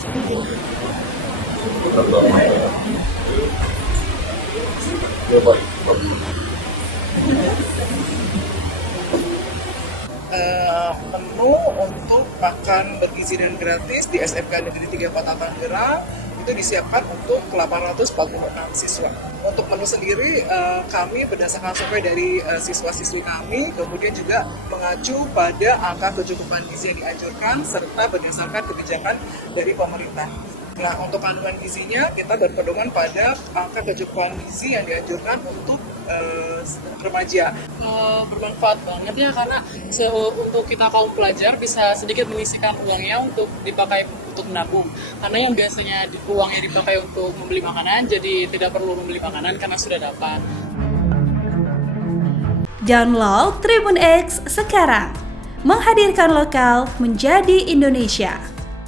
Menu untuk makan bergizi dan gratis di SMK Negeri 3 Kota Tangerang itu disiapkan untuk 846 siswa. Untuk menu sendiri kami berdasarkan survei dari siswa-siswi kami, kemudian juga mengacu pada angka kecukupan gizi yang dianjurkan serta berdasarkan kebijakan dari pemerintah. Nah, untuk kandungan gizinya kita berpedoman pada angka kecukupan gizi yang dianjurkan untuk remaja. Bermanfaat banget ya, karena untuk kita kaum pelajar bisa sedikit menyisihkan uangnya untuk dipakai untuk menabung. Karena yang biasanya uangnya dipakai untuk membeli makanan, jadi tidak perlu membeli makanan karena sudah dapat. Download Tribun X sekarang, menghadirkan lokal menjadi Indonesia.